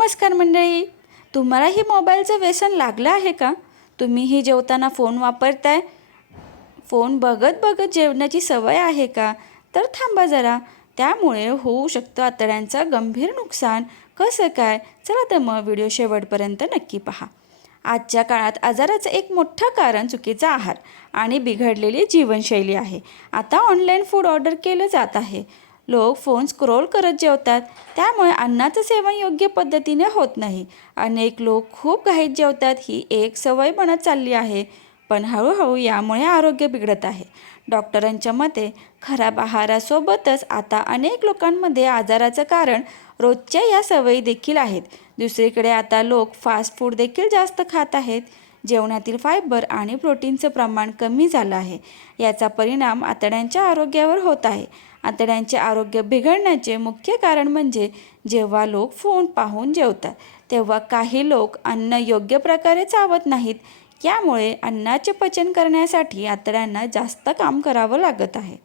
नमस्कार मंडळी, तुम्हालाही मोबाईलचं व्यसन लागलं आहे का? तुम्हीही जेवताना फोन वापरताय? फोन बघत बघत जेवण्याची सवय आहे का? तर थांबा जरा, त्यामुळे होऊ शकतं आतड्यांचं गंभीर नुकसान. कसं काय? चला तर मग व्हिडिओ शेवटपर्यंत नक्की पहा. आजच्या काळात आजाराचं एक मोठं कारण चुकीचा आहार आणि बिघडलेली जीवनशैली आहे. आता ऑनलाईन फूड ऑर्डर केलं जात आहे. लोक फोन स्क्रोल करत जेवतात, त्यामुळे अन्नाचं सेवन योग्य पद्धतीने होत नाही. अनेक लोक खूप घाईत जेवतात, ही एक सवय बनत चालली आहे. पण हळूहळू यामुळे आरोग्य बिघडत आहे. डॉक्टरांच्या मते खराब आहारासोबतच आता अनेक लोकांमध्ये आजाराचं कारण रोजच्या या सवयी देखील आहेत. दुसरीकडे आता लोक फास्ट फूड देखील जास्त खात आहेत. जेवणातील फायबर आणि प्रोटीनचं प्रमाण कमी झालं आहे. याचा परिणाम आतड्यांच्या आरोग्यावर होत आहे. आतड्यांचे आरोग्य बिघडण्याचे मुख्य कारण म्हणजे जेव्हा लोक फोन पाहून जेवतात, तेव्हा काही लोक अन्न योग्य प्रकारे चावत नाहीत. यामुळे अन्नाचे पचन करण्यासाठी आतड्यांना जास्त काम करावं लागत आहे.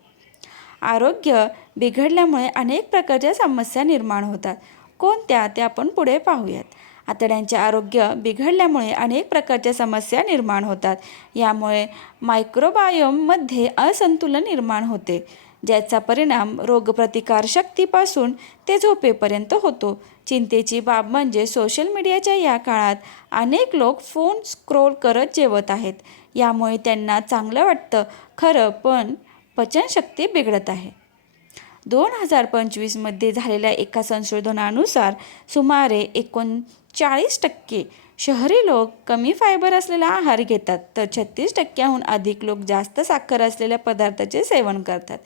आरोग्य बिघडल्यामुळे अनेक प्रकारच्या समस्या निर्माण होतात. कोणत्या ते आपण पुढे पाहूयात. आतड्यांचे आरोग्य बिघडल्यामुळे अनेक प्रकारच्या समस्या निर्माण होतात. यामुळे मायक्रोबायोममध्ये असंतुलन निर्माण होते, ज्याचा परिणाम रोगप्रतिकारशक्तीपासून ते झोपेपर्यंत होतो. चिंतेची बाब म्हणजे सोशल मीडियाच्या या काळात अनेक लोक फोन स्क्रोल करत जेवत आहेत. यामुळे त्यांना चांगलं वाटतं खरं, पण पचनशक्ती बिघडत आहे. 2025मध्ये झालेल्या एका संशोधनानुसार सुमारे 39% शहरी लोक कमी फायबर असलेला आहार घेतात, तर 36%हून अधिक लोक जास्त साखर असलेल्या पदार्थाचे सेवन करतात.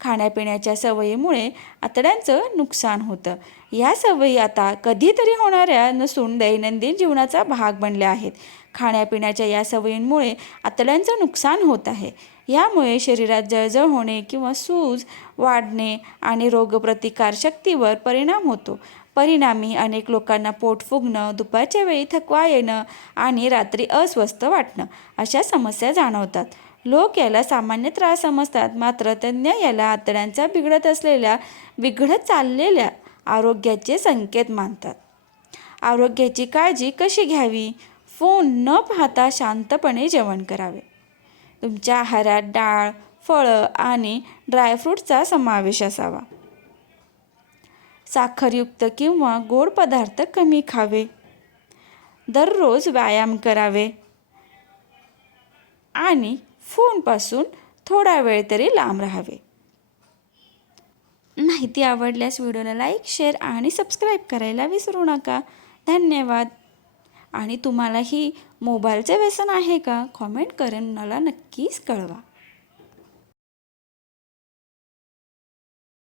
खाण्यापिण्याच्या सवयीमुळे आतड्यांचं नुकसान होतं. या सवयी आता कधीतरी होणाऱ्या नसून दैनंदिन जीवनाचा भाग बनल्या आहेत. खाण्यापिण्याच्या या सवयींमुळे आतड्यांचं नुकसान होत आहे. यामुळे शरीरात जळजळ होणे किंवा सूज वाढणे आणि रोगप्रतिकारशक्तीवर परिणाम होतो. परिणामी अनेक लोकांना पोट फुगणं, दुपारच्या वेळी थकवा येणं आणि रात्री अस्वस्थ वाटणं अशा समस्या जाणवतात. लोक याला सामान्य त्रास समजतात, मात्र तज्ज्ञ याला आतड्यांचा बिघडत चाललेल्या आरोग्याचे संकेत मानतात. आरोग्याची काळजी कशी घ्यावी? फोन न पाहता शांतपणे जेवण करावे. तुमच्या आहारात डाळ, फळं आणि ड्रायफ्रूटचा समावेश असावा. साखरयुक्त किंवा गोड पदार्थ कमी खावे. दररोज व्यायाम करावे आणि फोनपासून थोडा वेळ तरी लांब राहावे. माहिती आवडल्यास व्हिडिओला लाईक, शेअर आणि सबस्क्राईब करायला विसरू नका. धन्यवाद. आणि तुम्हालाही मोबाईलचे व्यसन आहे का? कॉमेंट करून मला नक्कीच कळवा.